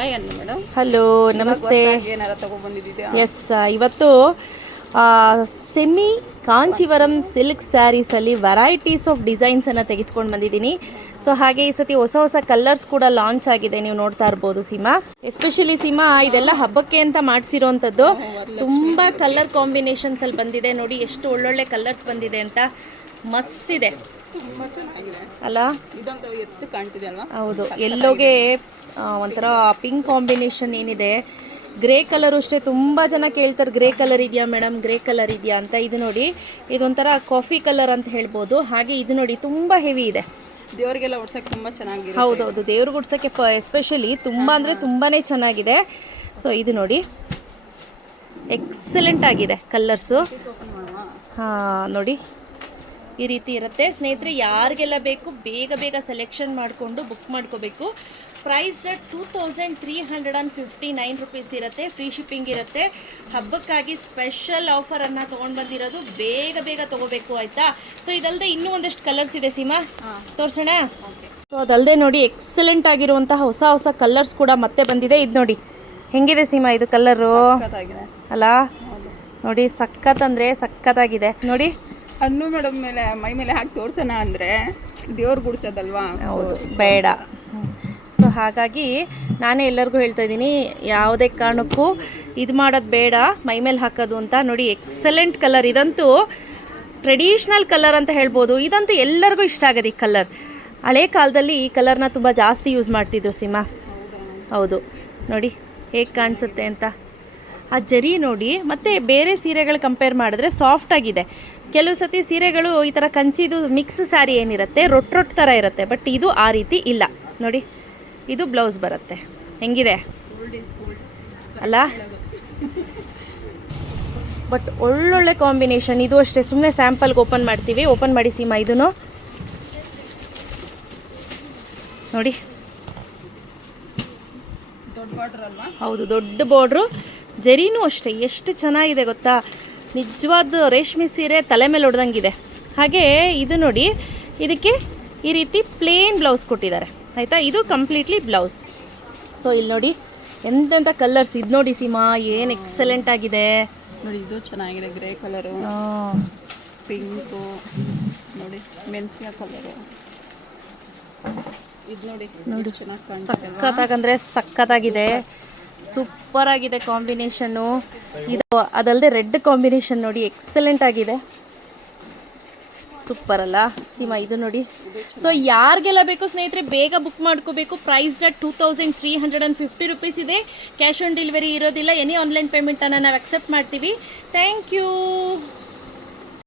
Hi ಅನ್ನು madam hello ನಮಸ್ತೆ. ಏನಾರ ಎಸ್ ಇವತ್ತು ಸೆಮಿ ಕಾಂಚಿವರಂ ಸಿಲ್ಕ್ ಸ್ಯಾರೀಸಲ್ಲಿ ವೆರೈಟೀಸ್ ಆಫ್ ಡಿಸೈನ್ಸನ್ನು ತೆಗೆದುಕೊಂಡು ಬಂದಿದ್ದೀನಿ. ಸೊ ಹಾಗೆ ಈ ಸತಿ ಹೊಸ ಹೊಸ ಕಲರ್ಸ್ ಕೂಡ ಲಾಂಚ್ ಆಗಿದೆ. ನೀವು ನೋಡ್ತಾ ಇರ್ಬೋದು ಸೀಮಾ. ಎಸ್ಪೆಷಲಿ ಸೀಮಾ ಇದೆಲ್ಲ ಹಬ್ಬಕ್ಕೆ ಅಂತ ಮಾಡಿಸಿರೋವಂಥದ್ದು ತುಂಬ ಕಲರ್ ಕಾಂಬಿನೇಷನ್ಸಲ್ಲಿ ಬಂದಿದೆ. ನೋಡಿ ಎಷ್ಟು ಒಳ್ಳೊಳ್ಳೆ ಕಲರ್ಸ್ ಬಂದಿದೆ ಅಂತ. ಮಸ್ತಿದೆ ಅಲ್ಲ? ಹೌದು. ಎಲ್ಲೋಗೆ ಒಂಥರ ಪಿಂಕ್ ಕಾಂಬಿನೇಷನ್ ಏನಿದೆ. ಗ್ರೇ ಕಲರ್ ಅಷ್ಟೇ ತುಂಬ ಜನ ಕೇಳ್ತಾರೆ ಗ್ರೇ ಕಲರ್ ಇದೆಯಾ ಮೇಡಮ್ ಗ್ರೇ ಕಲರ್ ಇದೆಯಾ? ಅಂತ. ಇದು ನೋಡಿ ಇದೊಂಥರ ಕಾಫಿ ಕಲರ್ ಅಂತ ಹೇಳ್ಬೋದು. ಹಾಗೆ ಇದು ನೋಡಿ ತುಂಬ ಹೆವಿ ಇದೆ. ದೇವ್ರಿಗೆಲ್ಲ ಉಡ್ಸಕ್ಕೆ ತುಂಬ ಚೆನ್ನಾಗಿದೆ ಹೌದು ದೇವ್ರಿಗೆ ಉಡ್ಸೋಕ್ಕೆ ಪ ಎಸ್ಪೆಷಲಿ ತುಂಬ ಅಂದರೆ ತುಂಬಾ ಚೆನ್ನಾಗಿದೆ. ಸೊ ಇದು ನೋಡಿ. ಎಕ್ಸಲೆಂಟ್ ಆಗಿದೆ ಕಲ್ಲರ್ಸು ಹಾಂ ನೋಡಿ. ಈ ರೀತಿ ಇರುತ್ತೆ. ಸ್ನೇಹಿತರೆ ಯಾರಿಗೆಲ್ಲ ಬೇಕು ಬೇಗ ಬೇಗ ಸೆಲೆಕ್ಷನ್ ಮಾಡಿಕೊಂಡು ಬುಕ್ ಮಾಡ್ಕೋಬೇಕು. Price ಡಟ್ two thousand three hundred and fifty nine rupees ಇರುತ್ತೆ. ಫ್ರೀ ಶಿಪ್ಪಿಂಗ್ ಇರುತ್ತೆ. ಹಬ್ಬಕ್ಕಾಗಿ ಸ್ಪೆಷಲ್ ಆಫರನ್ನು ತೊಗೊಂಡು ಬಂದಿರೋದು ಬೇಗ ಬೇಗ ತೊಗೋಬೇಕು ಆಯಿತಾ? ಸೊ ಇದಲ್ಲದೆ ಇನ್ನೂ ಒಂದಷ್ಟು ಕಲರ್ಸ್ ಇದೆ ಸೀಮಾ. ತೋರಿಸೋಣ? ಸೊ ಅದಲ್ಲದೆ ನೋಡಿ ಎಕ್ಸಲೆಂಟ್ ಆಗಿರುವಂತಹ ಹೊಸ ಹೊಸ ಕಲರ್ಸ್ ಕೂಡ ಮತ್ತೆ ಬಂದಿದೆ. ಇದು ನೋಡಿ. ಹೆಂಗಿದೆ ಸೀಮಾ ಇದು ಕಲರು ಅಲ್ಲ ನೋಡಿ ಸಖತ್ ಅಂದರೆ ಸಖತ್ತಾಗಿದೆ. ನೋಡಿ ಅನ್ನು ಮೇಡಮ್ ಮೇಲೆ, ಮೈ ಮೇಲೆ ಹಾಕಿ ತೋರ್ಸೋಣ ಅಂದರೆ ದೇವ್ರು ಗುಡ್ಸೋದಲ್ವಾ? ಹೌದು, ಬೇಡ. ಸೊ ಹಾಗಾಗಿ ನಾನೇ ಎಲ್ಲರಿಗೂ ಹೇಳ್ತಾ ಇದ್ದೀನಿ, ಯಾವುದೇ ಕಾರಣಕ್ಕೂ ಇದು ಮಾಡೋದು ಬೇಡ, ಮೈ ಮೇಲೆ ಹಾಕೋದು ಅಂತ ನೋಡಿ ಎಕ್ಸಲೆಂಟ್ ಕಲರ್ ಇದಂತೂ ಟ್ರೆಡಿಷ್ನಲ್ ಕಲರ್ ಅಂತ ಹೇಳ್ಬೋದು. ಇದಂತೂ ಎಲ್ಲರಿಗೂ ಇಷ್ಟ ಆಗೋದು ಈ ಕಲರ್ ಹಳೆ ಕಾಲದಲ್ಲಿ ಈ ಕಲರ್ನ ತುಂಬ ಜಾಸ್ತಿ ಯೂಸ್ ಮಾಡ್ತಿದ್ರು ಸಿಮಾ ಹೌದು. ನೋಡಿ, ಹೇಗೆ ಕಾಣಿಸುತ್ತೆ ಅಂತ. ಆ ಜರಿ ನೋಡಿ ಮತ್ತು ಬೇರೆ ಸೀರೆಗಳು ಕಂಪೇರ್ ಮಾಡಿದ್ರೆ ಸಾಫ್ಟ್ ಆಗಿದೆ. ಕೆಲವು ಸತಿ ಸೀರೆಗಳು ಈ ಥರ ಕಂಚಿದು ಮಿಕ್ಸ್ ಸ್ಯಾರಿ ಏನಿರುತ್ತೆ ರೊಟ್ಟು ರೊಟ್ಟು ಥರ ಇರುತ್ತೆ ಬಟ್ ಇದು ಆ ರೀತಿ ಇಲ್ಲ. ನೋಡಿ ಇದು ಬ್ಲೌಸ್ ಬರುತ್ತೆ. ಹೆಂಗಿದೆ? ಅಲ್ಲ? ಬಟ್ ಒಳ್ಳೊಳ್ಳೆ ಕಾಂಬಿನೇಷನ್ ಇದು ಅಷ್ಟೇ ಸುಮ್ಮನೆ ಸ್ಯಾಂಪಲ್ಗೆ ಓಪನ್ ಮಾಡ್ತೀವಿ. ಓಪನ್ ಮಾಡಿ ಸೀಮಾ ಇದು ನೋಡಿ. ಹೌದು ದೊಡ್ಡ ಬಾರ್ಡ್ರು ಜರಿನೂ ಅಷ್ಟೇ ಎಷ್ಟು ಚೆನ್ನಾಗಿದೆ ಗೊತ್ತಾ? ನಿಜವಾದ ರೇಷ್ಮೆ ಸೀರೆ ತಲೆ ಮೇಲೆ ಹೊಡೆದಂಗಿದೆ ಹಾಗೆ ಇದು ನೋಡಿ ಇದಕ್ಕೆ ಈ ರೀತಿ ಪ್ಲೇನ್ ಬ್ಲೌಸ್ ಕೊಟ್ಟಿದ್ದಾರೆ. ಆಯಿತಾ? ಇದು ಕಂಪ್ಲೀಟ್ಲಿ ಬ್ಲೌಸ್ ಸೊ ಇಲ್ಲಿ ನೋಡಿ ಎಂತೆಂಥ ಕಲರ್ಸ್ ಇದು ನೋಡಿ ಸೀಮಾ ಏನು ಎಕ್ಸಲೆಂಟ್ ಆಗಿದೆ. ನೋಡಿ ಇದು ಚೆನ್ನಾಗಿದೆ ಗ್ರೇ ಕಲರು ಪಿಂಕು ನೋಡಿ ಮೆಂತ್ಯ ಕಲರು ಇದು ನೋಡಿ? ಸಖತ್ತಾಗಂದ್ರೆ ಸಖತ್ತಾಗಿದೆ. ಸೂಪರ್ ಆಗಿದೆ ಕಾಂಬಿನೇಷನ್ನು. ಇದು ಅದಲ್ಲದೆ ರೆಡ್ ಕಾಂಬಿನೇಷನ್ ನೋಡಿ ಎಕ್ಸಲೆಂಟ್ ಆಗಿದೆ. ಸೂಪರ್ ಅಲ್ಲ? ಸೀಮಾ, ಇದು ನೋಡಿ. ಸೊ ಯಾರಿಗೆಲ್ಲ ಬೇಕು ಸ್ನೇಹಿತರೆ? ಬೇಗ ಬುಕ್ ಮಾಡ್ಕೋಬೇಕು. Price ಡಟ್ two thousand three hundred and fifty rupees ಇದೆ. ಕ್ಯಾಶ್ ಆನ್ ಡೆಲಿವರಿ ಇರೋದಿಲ್ಲ. ಎನಿ ಆನ್ಲೈನ್ ಪೇಮೆಂಟನ್ನು ನಾವು ಅಕ್ಸೆಪ್ಟ್ ಮಾಡ್ತೀವಿ. Thank you